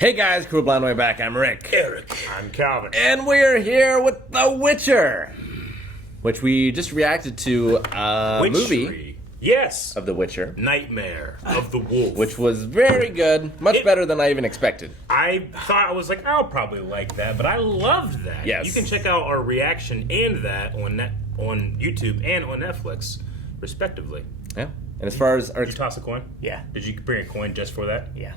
Hey guys, Cool Blind Way back. I'm Rick. Eric. I'm Calvin. And we're here with The Witcher, which we just reacted to a movie Yes. of The Witcher, Nightmare of the Wolf. which was very good, much better than I even expected. I thought, I was like, I'll probably like that, but I loved that. Yes. You can check out our reaction and that on YouTube and on Netflix, respectively. Yeah. And as far as our... Did you toss a coin? Yeah. Did you bring a coin just for that? Yeah.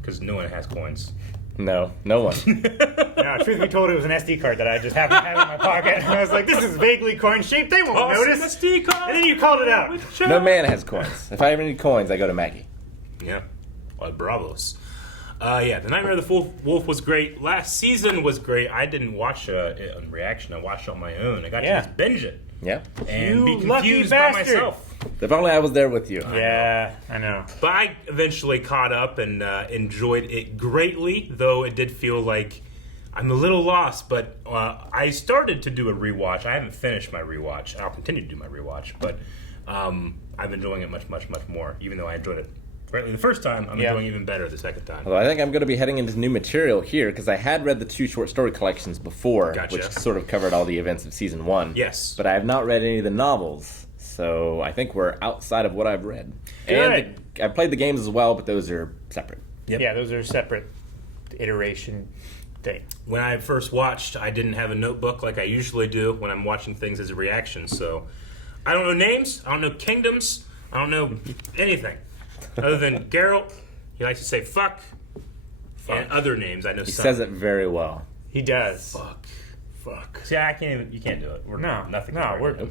Because no one has coins. No one. No, truth be told, it was an SD card that I just happened to have in my pocket. I was like, this is vaguely coin shaped. They won't notice. SD card. And then you called it out. No man has coins. If I ever need coins, I go to Maggie. Yeah. Well, bravos. Yeah, The Nightmare of the Wolf was great. Last season was great. I didn't watch it on reaction. I watched it on my own. I got to just binge it. Yeah. And You be lucky confused by bastard. myself. If only I was there with you. Yeah, I know. But I eventually caught up and enjoyed it greatly, though it did feel like I'm a little lost. But I started to do a rewatch. I haven't finished my rewatch. I'll continue to do my rewatch, but I'm enjoying it much more. Even though I enjoyed it greatly the first time, I'm enjoying it even better the second time. Although I think I'm going to be heading into new material here because I had read the 2 short story collections before, Gotcha. which sort of covered all the events of season 1. Yes. But I have not read any of the novels, so I think we're outside of what I've read. Good. And I've played the games as well, but those are separate. Yep. Yeah, those are separate iteration thing. When I first watched, I didn't have a notebook like I usually do when I'm watching things as a reaction. So I don't know names. I don't know kingdoms. I don't know anything. Other than Geralt, he likes to say fuck. And other names I know. He says it very well. He does. Fuck. See, I can't even. You can't do it. We're nothing. we're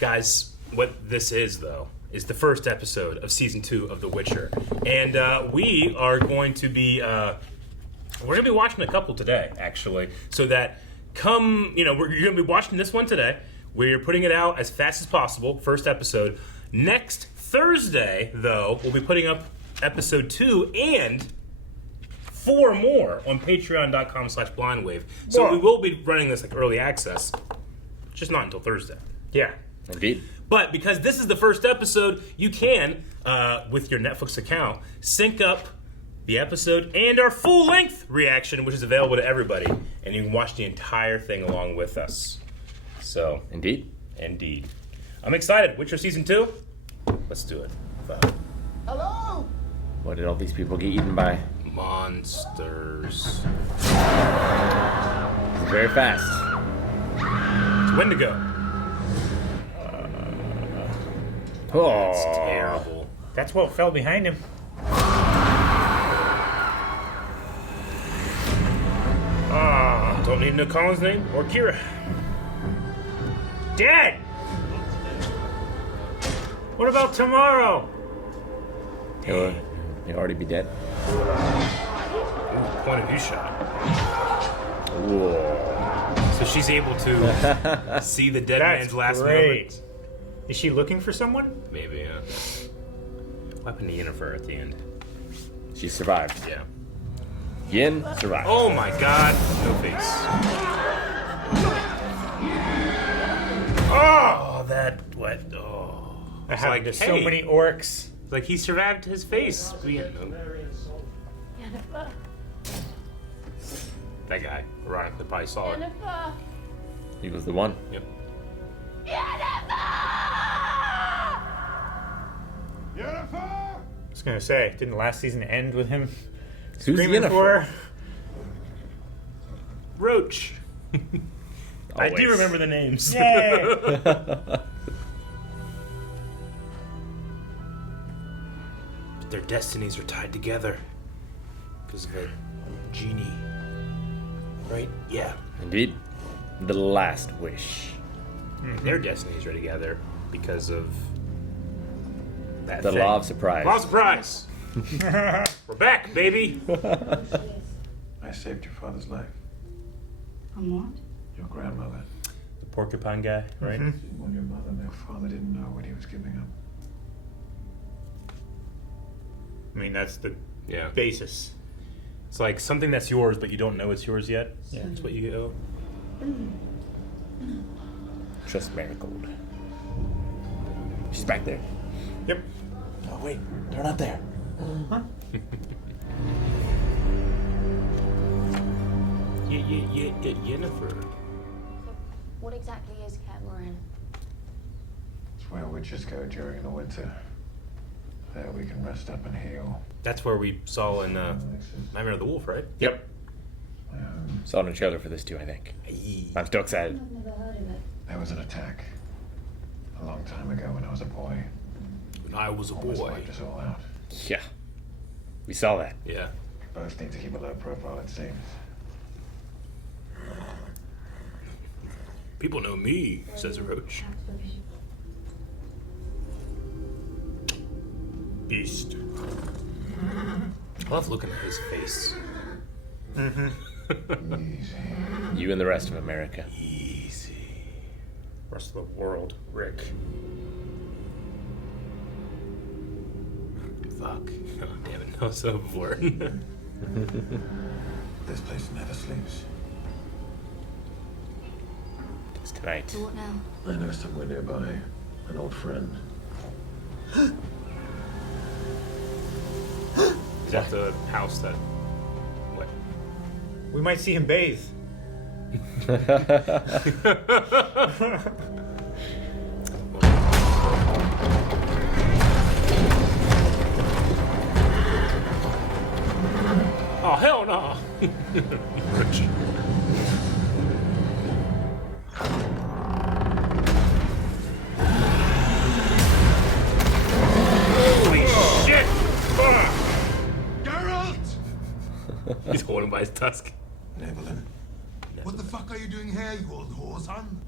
Guys, what this is though is the first episode of season 2 of The Witcher, and we are going to be watching a couple today, actually. So that you're going to be watching this one today. We're putting it out as fast as possible. First episode. Next Thursday, though, we'll be putting up episode 2 and 4 more on patreon.com/blindwave. So Whoa. we will be running this like early access, just not until Thursday. Yeah. Indeed. But because this is the first episode, you can, with your Netflix account, sync up the episode and our full-length reaction, which is available to everybody, and you can watch the entire thing along with us. So, Indeed. indeed. I'm excited. Witcher Season 2? Let's do it. What did all these people get eaten by? Monsters. It's very fast. It's Wendigo. Oh. It's terrible. That's what fell behind him. Don't need to know Colin's name or Kira. Dead! What about tomorrow? He'll already be dead. Point of view shot. Whoa. So she's able to see the dead That's man's last great. moment. Is she looking for someone? Maybe, yeah. What happened to Yennefer at the end? She survived. Yeah. Yin survived. Oh my god. No face. Oh, that what? Oh. I It's have like, just hey, so many orcs. it's like he survived his face. That guy. Right. They probably saw it. He was the one. Yep. I was gonna say, didn't last season end with him Who's screaming Yennefer? for her? Roach. I do Always. remember the names. Yay! Their destinies are tied together because of a genie. Right? Yeah. Indeed. The last wish. And their destinies are together because of that The thing. law of surprise. Law of surprise. We're back, baby. I saved your father's life. From what? Your grandmother. The porcupine guy, right? Mm-hmm. When your mother and your father didn't know what he was giving up. I mean, that's the Yeah. basis. It's like something that's yours, but you don't know it's yours yet. Yeah. That's what you owe. Trust Marigold. She's back there. Yep. Oh, wait. They're not there. Yennefer. So, what exactly is Catamaran? It's where witches go during the winter. There we can rest up and heal. That's where we saw in Nightmare of the Wolf, right? Yep. Saw it in a trailer for this too, I think. I'm still excited. I've never heard of it. There was an attack a long time ago when I was a boy. When I was a Almost boy. wiped us all out. Yeah. We saw that. Yeah. Both need to keep a low profile, it seems. People know me, says a roach. Beast. I love looking at his face. Easy. You and the rest of America. Easy. Rest of the world, Rick. Fuck. Oh, damn it, no, so before. This place never sleeps. It's tonight. So what now? I know somewhere nearby. An old friend. Is that the house that... What? We might see him bathe. Oh, hell no! Rich. Holy shit! Geralt! He's holding by his tusk. Nebulin. What the fuck are you doing here, you old whore, son?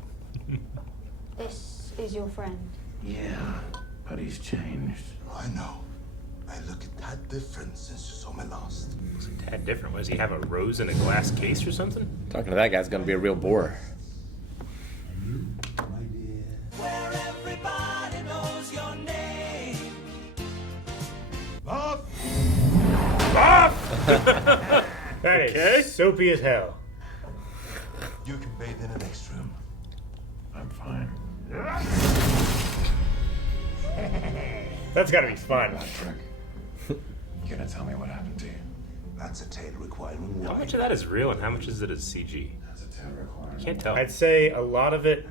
This is your friend. Yeah, but he's changed. I know. I look at that different since you saw me last. It's a tad different. What, does he have a rose in a glass case or something? Talking to that guy's gonna be a real bore. My dear. Where everybody knows your name. Buff! That is Okay. soapy as hell. You can bathe in the next room. I'm fine. That's gotta be fun. Patrick, you gonna tell me what happened to you? That's a tale requiring How wine. much of that is real and how much is it is CG? That's a tale requiring. Can't tell. I'd say a lot of it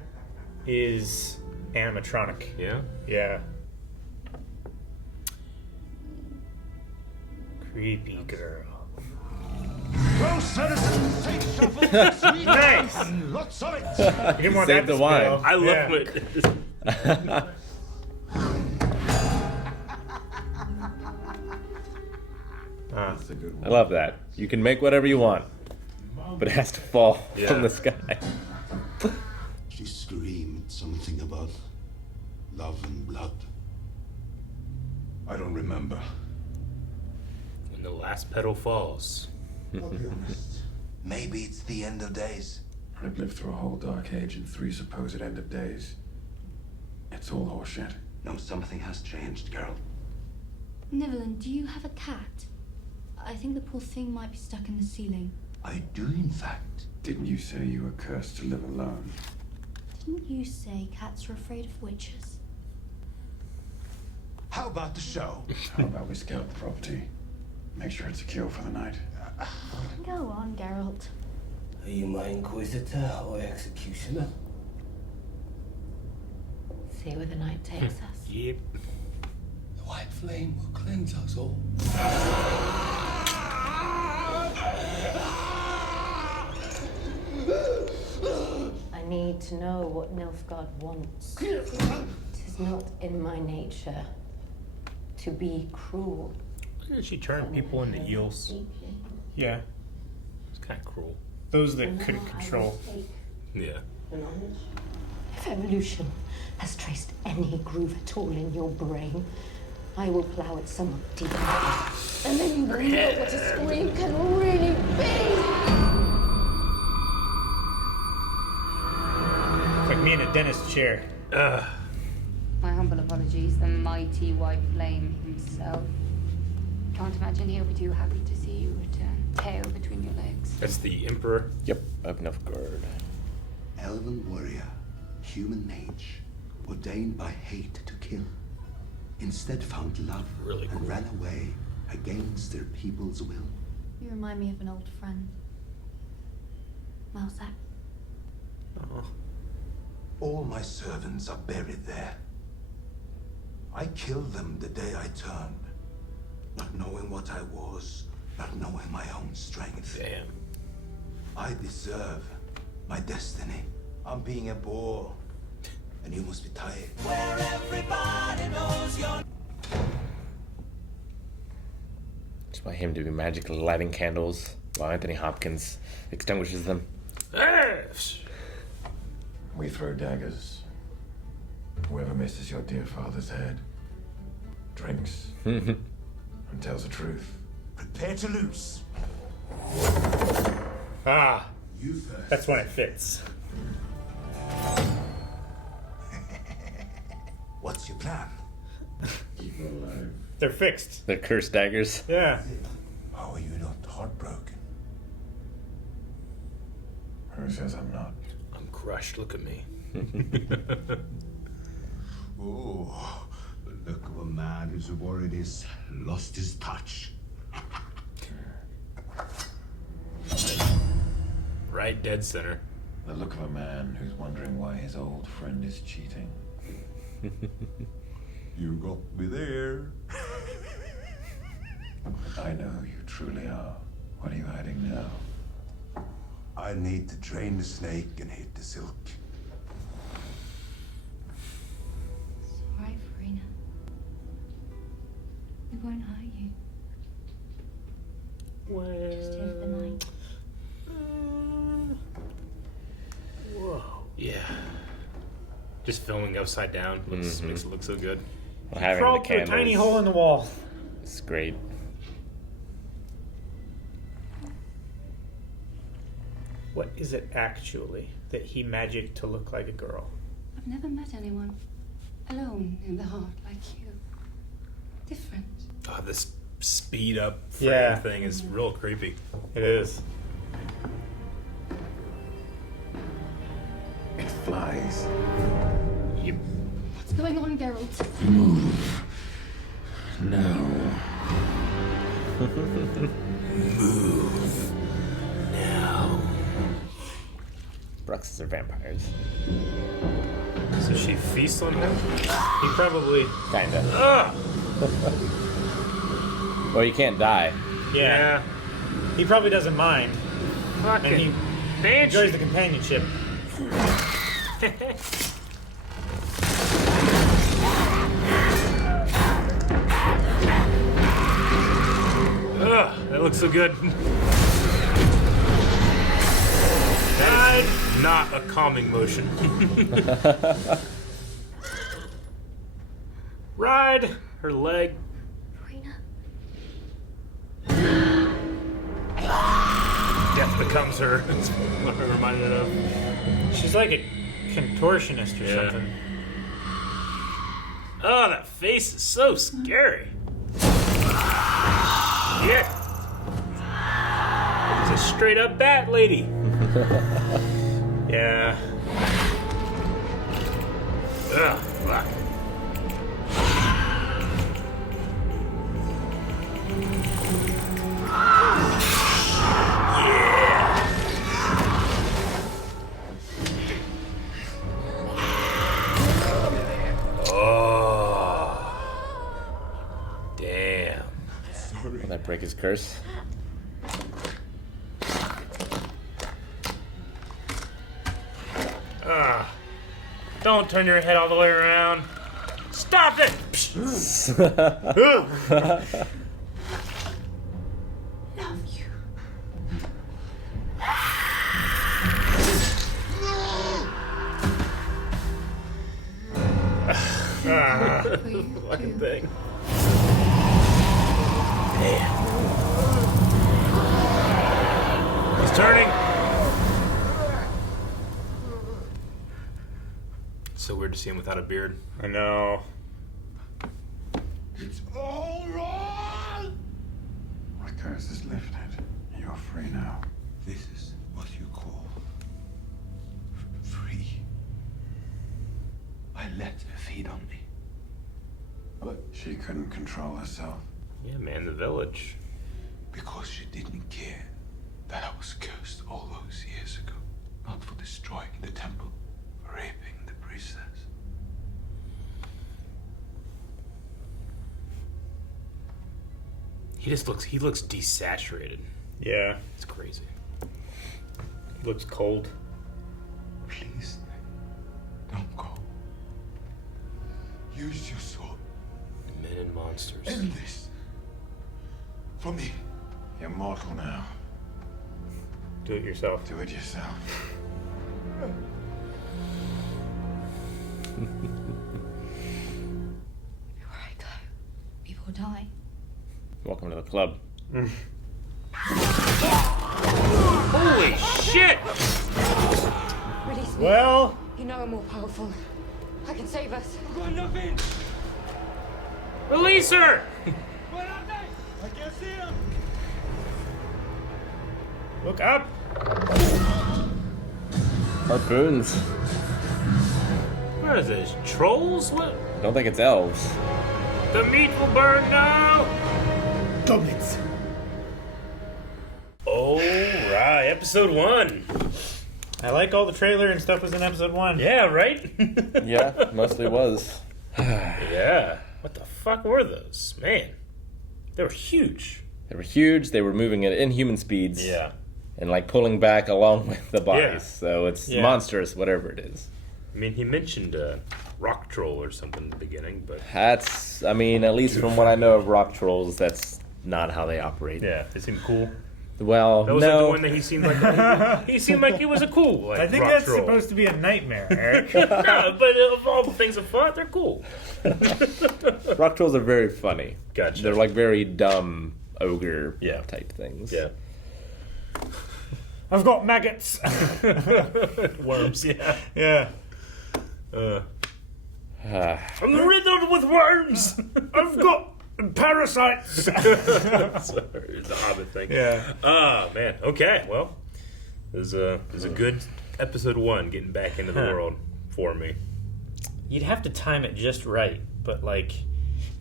is animatronic. Yeah? Yeah. Creepy girl. Well, citizens, take shovels, sweet Nice. and lots of it. You didn't want Save that the to wine. spill. I love Yeah. it. That's a good I one. love that. You can make whatever you want, but it has to fall Yeah. from the sky. She screamed something about love and blood. I don't remember. When the last petal falls. I'll be honest. Maybe it's the end of days. I've lived through a whole dark age and 3 supposed end of days. It's all horseshit. No, something has changed, girl. Nivelin, do you have a cat? I think the poor thing might be stuck in the ceiling. I do, in fact. Didn't you say you were cursed to live alone? Didn't you say cats are afraid of witches? How about the show? How about we scout the property? Make sure it's secure for the night. Go on, Geralt. Are you my inquisitor or executioner? See where the night takes us. Yep. The white flame will cleanse us all. I need to know what Nilfgaard wants. It is not in my nature to be cruel. Didn't she turn people into eels? Yeah. It's kind of cruel. Those that couldn't control. Yeah. If evolution has traced any groove at all in your brain, I will plow it somewhat deeper. And then you will know what a scream can really be. It's like me in a dentist chair. My humble apologies, the mighty white flame himself. Can't imagine he'll be too happy to see you return, tail between your legs. That's the Emperor. Yep, of Nilfgaard. Elven warrior, human age, ordained by hate to kill. Instead found love Really cool. and ran away against their people's will. You remind me of an old friend. Well's that? All my servants are buried there. I killed them the day I turned, not knowing what I was, not knowing my own strength. Damn. I deserve my destiny. I'm being a bore, and you must be tired. Where everybody knows your Just want him to be magically lighting candles while Anthony Hopkins extinguishes them. We throw daggers. Whoever misses your dear father's head drinks and tells the truth. Prepare to lose. Ah, You first. that's when it fits. What's your plan? Keep her alive. They're fixed. They're cursed daggers. Yeah. How are you not heartbroken? Who says I'm not? I'm crushed. Look at me. Oh, the look of a man who's already lost his touch. Right dead center. The look of a man who's wondering why his old friend is cheating. You got me there. I know who you truly are. What are you hiding now? I need to drain the snake and hit the silk. It's all right, Farina. We won't hurt you. Just here for the night. Whoa. Yeah. Just filming upside down makes it look so good. Well, having Crawl the through a candles. tiny hole in the wall. It's great. What is it actually that he magicked to look like a girl? I've never met anyone alone in the heart like you. Different. Oh, this speed up frame Yeah. thing is real creepy. It is. It flies. Yep. What's going on, Geralt? No. Bruxes are vampires. So she feasts on him? He probably. Kinda. Ugh! Well, you can't die. Yeah. He probably doesn't mind. Fucking And he banshee. enjoys the companionship. Ugh, that looks so good. That is not a calming motion. Ride her leg. Farina. Death becomes her. That's what I'm reminded of. She's like a contortionist or Yeah. something. Oh, that face is so scary. Yeah. It's a straight up bat lady. Yeah. Ugh, fuck. Oh. Damn. Will that break his curse? Don't turn your head all the way around. Stop it! Love you. For you, Fucking too. thing. He's turning. So weird to see him without a beard. I know. It's all wrong! My curse is lifted. You're free now. This is what you call free. I let her feed on me. But she couldn't control herself. Yeah, man, the village. Because she didn't care that I was cursed all those years ago. He looks desaturated. Yeah. It's crazy. Looks cold. Please, don't go. Use your sword. Men and monsters. End this. For me. You're mortal now. Do it yourself. Do it yourself. Before I go, people die. Welcome to the club. Holy shit! Release me. Well, You know I'm more powerful. I can save us. Release her! look up. Harpoons. What is this? Trolls? What? I don't think it's elves. The meat will burn now! Goblins. Alright, episode 1. I like all the trailer and stuff was in episode 1. Yeah, right? Yeah, mostly was. Yeah. What the fuck were those? Man. They were huge. They were huge. They were moving at inhuman speeds. Yeah. And like pulling back along with the bodies. Yeah. So it's Yeah. monstrous, whatever it is. I mean, he mentioned rock troll or something in the beginning, but That's, I mean, at least from what I know of rock trolls, that's not how they operate. yeah, it seemed cool. Well, That was like the no. one that he seemed like he seemed like he was a cool like I think rock that's troll. supposed to be a nightmare, Eric. No, but of all the things I fought, they're cool. Rock trolls are very funny. Gotcha. They're like very dumb ogre Yeah. type things. Yeah. I've got maggots. Worms, yeah. Yeah. I'm riddled with worms! I've got parasites. Sorry, it's a Hobbit thing. Yeah. Oh, man. Okay, well, there's a good episode 1 getting back into the world for me. You'd have to time it just right, but like,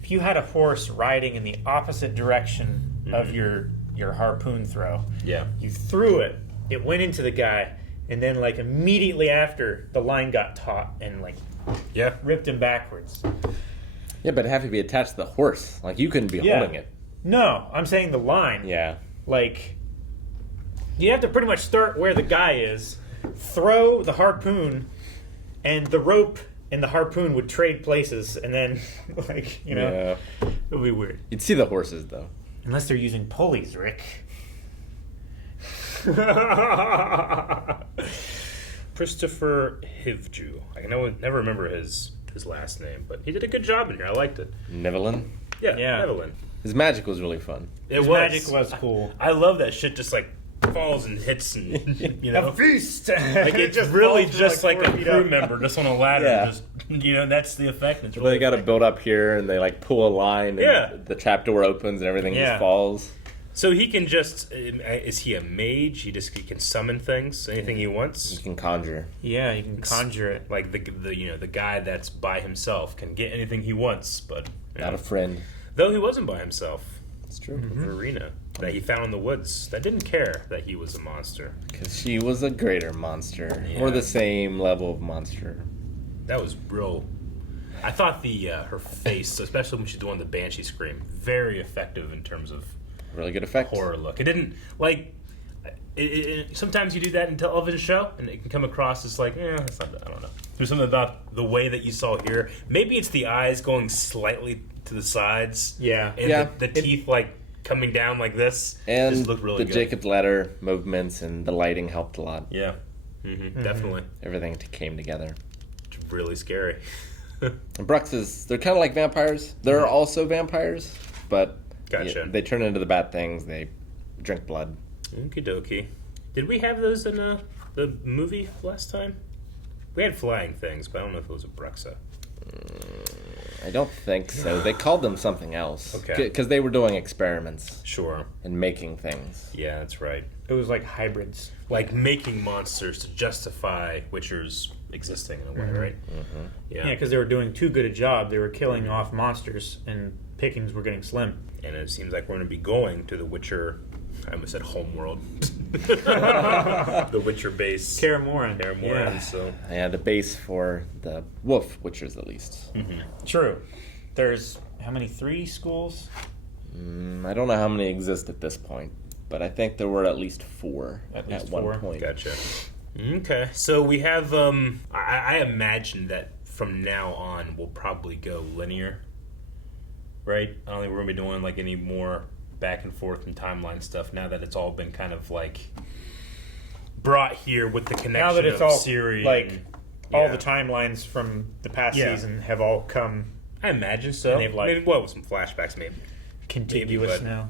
if you had a horse riding in the opposite direction of your harpoon throw, Yeah. you threw it, it went into the guy, and then like immediately after, the line got taut and like Yeah. ripped him backwards. Yeah, but it'd have to be attached to the horse. Like, you couldn't be Yeah. holding it. No, I'm saying the line. Yeah. Like, you have to pretty much start where the guy is, throw the harpoon, and the rope and the harpoon would trade places, and then, like, you know, Yeah. it would be weird. You'd see the horses, though. Unless they're using pulleys, Rick. Christopher Hivju. I can never remember his last name, but he did a good job in here. I liked it. Nevelin. Yeah. Evelyn. His magic was really fun. It His magic was cool. I love that shit. Just like falls and hits, and you know, A feast! like it's just really falls just like 4 a feet crew up. member just on a ladder. Yeah. Just that's the effect. It's They really got to effective. build up here, and they like pull a line, and Yeah. the trapdoor opens, and everything Yeah. just falls. So he can just is he a mage? He can summon things, anything he You wants. can conjure. Yeah, you can conjure it. Like the guy that's by himself can get anything he wants, but Not a friend. though he wasn't by himself. It's true. Verena that he found in the woods that didn't care that he was a monster. Because she was a greater monster. Yeah. Or the same level of monster. That was real. I thought her face, especially when she's doing the banshee scream, very effective in terms of Really good effect. horror look. It didn't like. Sometimes you do that in a television show, and it can come across as like, it's not. I don't know. There's something about the way that you saw here. Maybe it's the eyes going slightly to the sides. Yeah. And Yeah. the teeth like coming down like this. And just looked really the good. Jacob's Ladder movements and the lighting helped a lot. Yeah. Definitely. Everything came together. It's really scary. And Bruxes, they're kind of like vampires. They're also vampires, but Gotcha. they turn into the bad things. They drink blood. Okie dokie. Did we have those in the movie last time? We had flying things, but I don't know if it was a Bruxa. I don't think so. They called them something else. Okay. Because they were doing experiments Sure. and making things. Yeah, that's right. It was like hybrids. Like making monsters to justify Witcher's existing in a way, right? Yeah, because they were doing too good a job. They were killing off monsters, and pickings were getting slim. And it seems like we're going to be going to the Witcher. I almost said homeworld. The Witcher base. Kaer Morhen. Yeah. So I had a base for the wolf witchers, at least. True. There's how many? 3 schools? I don't know how many exist at this point, but I think there were at least 4 at one point. Gotcha. Okay, so we have. I imagine that from now on we'll probably go linear, right? I don't think we're gonna be doing like any more back and forth and timeline stuff now that it's all been kind of like brought here with the connection Now that it's of all Siri. like and- all yeah. the timelines from the past Yeah. season have all come I imagine so. And they've, like- maybe with some flashbacks, maybe. contiguous but- now.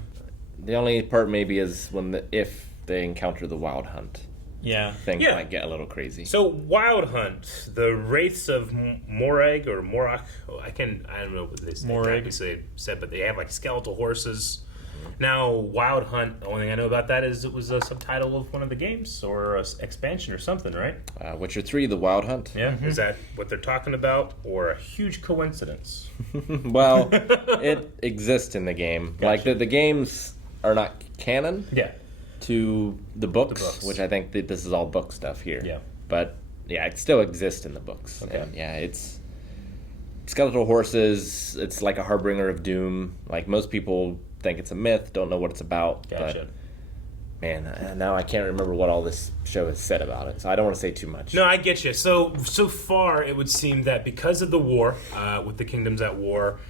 The only part maybe is if they encounter the Wild Hunt. Yeah. Things Yeah. might get a little crazy. So Wild Hunt, the wraiths of Morag or Morak. I don't know what they Morag. exactly said, but they have like skeletal horses. Now Wild Hunt. The only thing I know about that is it was a subtitle of one of the games or a expansion or something, right? Witcher 3, the Wild Hunt. Yeah. Is that what they're talking about, or a huge coincidence? Well, it exists in the game. Like the games are not canon Yeah. to the books, books. which I think that this is all book stuff here. Yeah. But yeah, it still exists in the books. Okay. And yeah, it's skeletal horses. It's like a harbinger of doom. Like most people think it's a myth, don't know what it's about. Gotcha. But man, now I can't remember what all this show has said about it, so I don't want to say too much. No, I get you. So far, it would seem that because of the war, with the kingdoms at war,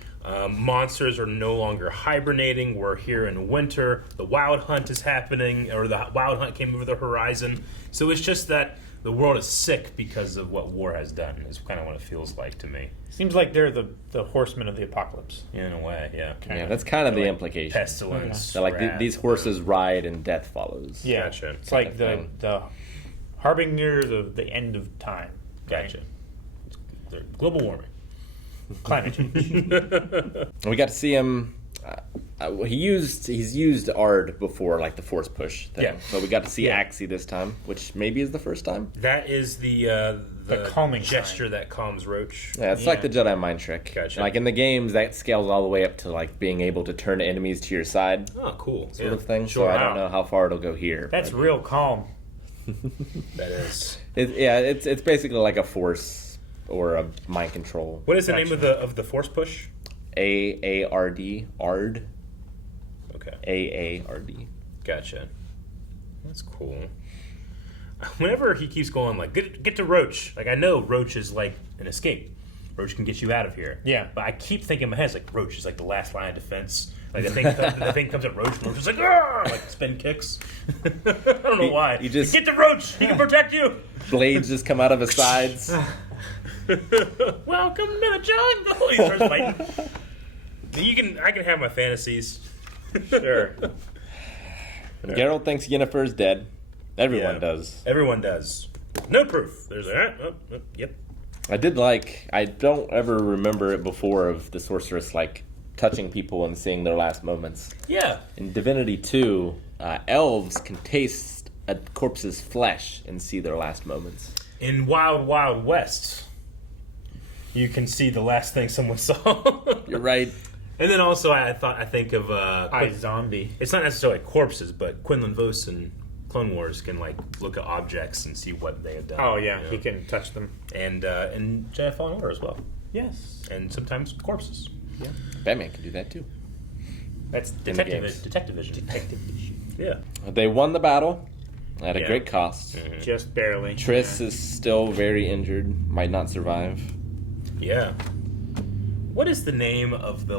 monsters are no longer hibernating. We're here in winter. The Wild Hunt is happening, or the Wild Hunt came over the horizon. So it's just that the world is sick because of what war has done. Is kind of what it feels like to me. Seems like they're the horsemen of the apocalypse. In a way, yeah. Yeah, that's kind of the Like implication. Pestilence. So like wrath, these horses ride and death follows. Yeah. Gotcha. It's like Kind of thing. the harbingers of the end of time. Gotcha. Global warming. Climate change. We got to see him. He's used Ard before, like the force push thing. Yeah. But we got to see Yeah. Axie this time, which maybe is the first time. That is the calming gesture sign. that calms Roach. Yeah, it's like the Jedi mind trick. Gotcha. Like in the games, that scales all the way up to like being able to turn enemies to your side, Oh, cool. sort of thing. Sure. So I don't know how far it'll go here. That's but real calm. That is. it's basically like a force or a mind control. What is the name Gotcha. of the force push? AARD. Ard. Okay. AARD. Gotcha. That's cool. Whenever he keeps going like get to Roach, like I know Roach is like an escape. Roach can get you out of here. Yeah. But I keep thinking in my head it's like Roach is like the last line of defense. Like the thing comes at Roach and Roach is like "Argh!" like spin kicks. I don't know why. you just- get to Roach. He can protect you. Blades just come out of his sides. Welcome to the jungle. He starts fighting. I can have my fantasies. Sure. Geralt thinks Yennefer's dead. Everyone Yeah. does. Everyone does. No proof. There's yep. I don't ever remember it before of the sorceress like touching people and seeing their last moments. Yeah. In Divinity 2, elves can taste a corpse's flesh and see their last moments. In Wild Wild West, you can see the last thing someone saw. You're right. And then also, I think of Zombie. It's not necessarily corpses, but Quinlan Vos in Clone Wars can like look at objects and see what they have done. Oh yeah, you know? he can touch them. And Jedi Fallen Order as well, Yes. and sometimes corpses. Yeah. Batman can do that too. That's Detective games. vision. detective vision. Yeah. They won the battle at a Yeah. great cost. Just barely. Triss is still very injured, might not survive. Yeah. What is the name of the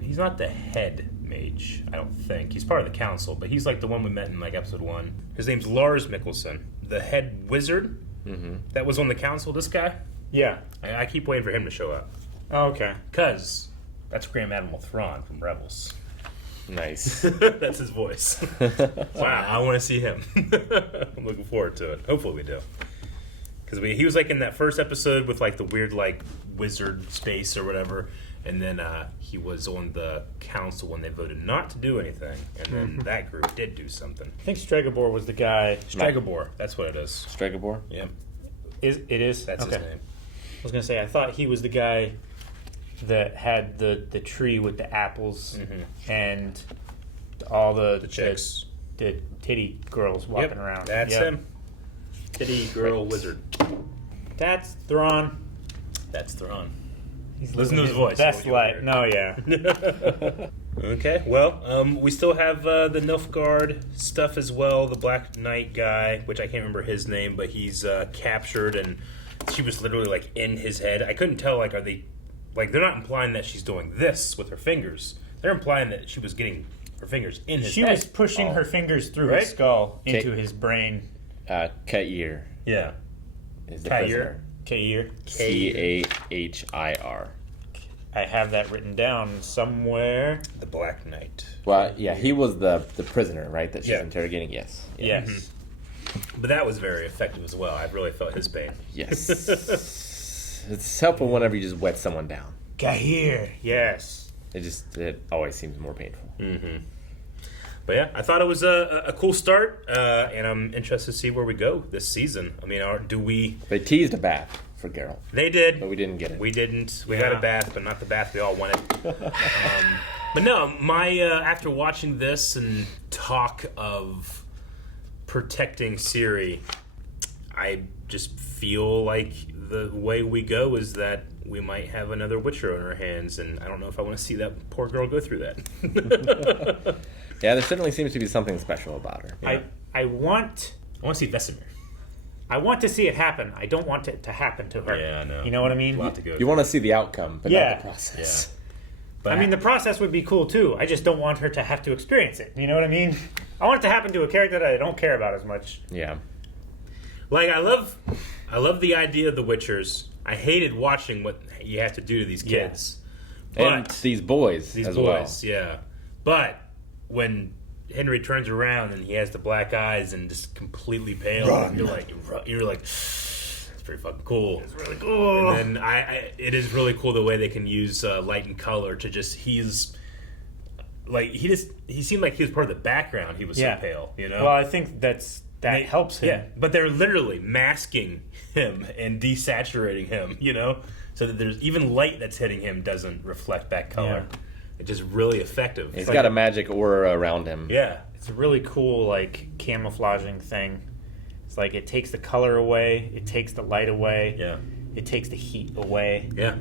he's not the head mage, I don't think. He's part of the council, but he's like the one we met in like episode 1. His name's Lars Mikkelsen, the head wizard that was on the council, this guy. Yeah. I keep waiting for him to show up. Oh, okay. Because that's Grand Admiral Thrawn from Rebels. Nice. That's his voice. Wow, I want to see him. I'm looking forward to it. Hopefully we do. Because he was like in that first episode with like the weird like wizard space or whatever, and then he was on the council when they voted not to do anything, and then that group did do something. I think Stregobor was the guy. Stregobor, that's what it is. Stregobor? Yep, It is? that's Okay. his name. I was gonna say I thought he was the guy that had the tree with the apples and all the chicks. the titty girls walking around. That's Yep. him. Titty girl wizard. That's Thrawn. That's Thrawn. He's Listen to his living voice. Best You'll life. hear it. No, yeah. Okay, well, we still have the Nilfgaard stuff as well. The Black Knight guy, which I can't remember his name, but he's captured, and she was literally like in his head. I couldn't tell. Like, are they? Like, they're not implying that she's doing this with her fingers. They're implying that she was getting her fingers in his head. She was pushing her fingers through his skull into his brain. Kair. Yeah. Is the Kair. prisoner. Kair. Kahir. I have that written down somewhere. The Black Knight. Well, yeah, he was the prisoner, right? That she's Yeah. interrogating. Yes. Yes. Mm-hmm. But that was very effective as well. I really felt his pain. Yes. It's helpful whenever you just wet someone down. Kahir. Yes. It always seems more painful. Mm-hmm. But yeah, I thought it was a cool start, and I'm interested to see where we go this season. I mean, do we? They teased a bath for Geralt. They did, but we didn't get it. We didn't. We got a bath, but not the bath we all wanted. But no, my after watching this and talk of protecting Ciri, I just feel like the way we go is that we might have another Witcher on our hands, and I don't know if I want to see that poor girl go through that. Yeah, there certainly seems to be something special about her. Yeah. I want to see Vesemir. I want to see it happen. I don't want it to happen to her. Yeah, I know. You know what I mean? You want to see the outcome, but not the process. Yeah. But I mean, the process would be cool too. I just don't want her to have to experience it. You know what I mean? I want it to happen to a character that I don't care about as much. Yeah. Like, I love the idea of the Witchers. I hated watching what you have to do to these kids. Yeah. And these boys as well. Yeah. But when Henry turns around and he has the black eyes and just completely pale, and you're like, it's pretty fucking cool. It's really cool. And then it is really cool the way they can use light and color to just he seemed like he was part of the background. He was so pale, you know. Well, I think that helps him. Yeah, but they're literally masking him and desaturating him, you know, so that there's even light that's hitting him doesn't reflect back color. Yeah. It's just really effective. He's got a magic aura around him. Yeah, it's a really cool camouflaging thing. It's like it takes the color away, it takes the light away, it takes the heat away. Yeah,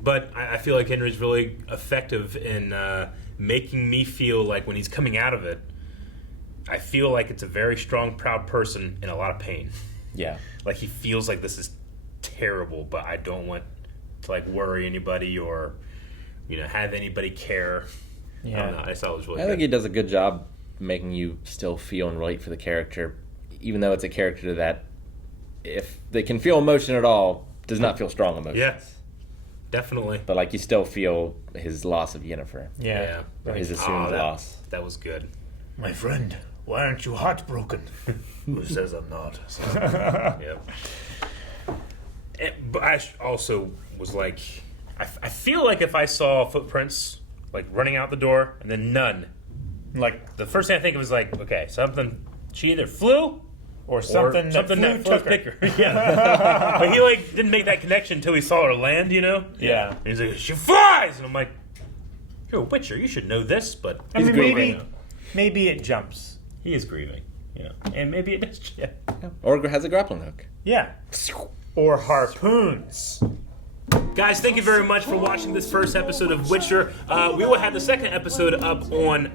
but I feel like Henry's really effective in making me feel like when he's coming out of it, I feel like it's a very strong, proud person in a lot of pain. Yeah, like he feels like this is terrible, but I don't want to worry anybody or have anybody care. Yeah, I don't know. I thought it was really I think he does a good job making you still feel and relate for the character, even though it's a character that, if they can feel emotion at all, does not feel strong emotions. Yes, definitely. But you still feel his loss of Yennefer. Yeah. Or his assumed loss. That was good. My friend, why aren't you heartbroken? Who says I'm not? Yep. But I also was like, I feel like if I saw footprints running out the door and then none, the first thing I think of is okay, something, she either flew or something that took her. Yeah. But he didn't make that connection until he saw her land, you know? Yeah. And he's like, she flies! And I'm like, you're a Witcher, you should know this, but he's grieving. Maybe it jumps. He is grieving. Yeah. And maybe it does. Yeah. Or has a grappling hook. Yeah. Or harpoons. Guys, thank you very much for watching this first episode of Witcher. We will have the second episode up on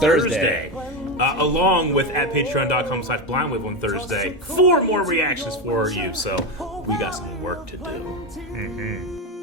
Thursday. Along with at patreon.com/blindwave on Thursday. 4 more reactions for you, so we got some work to do. Mm-hmm.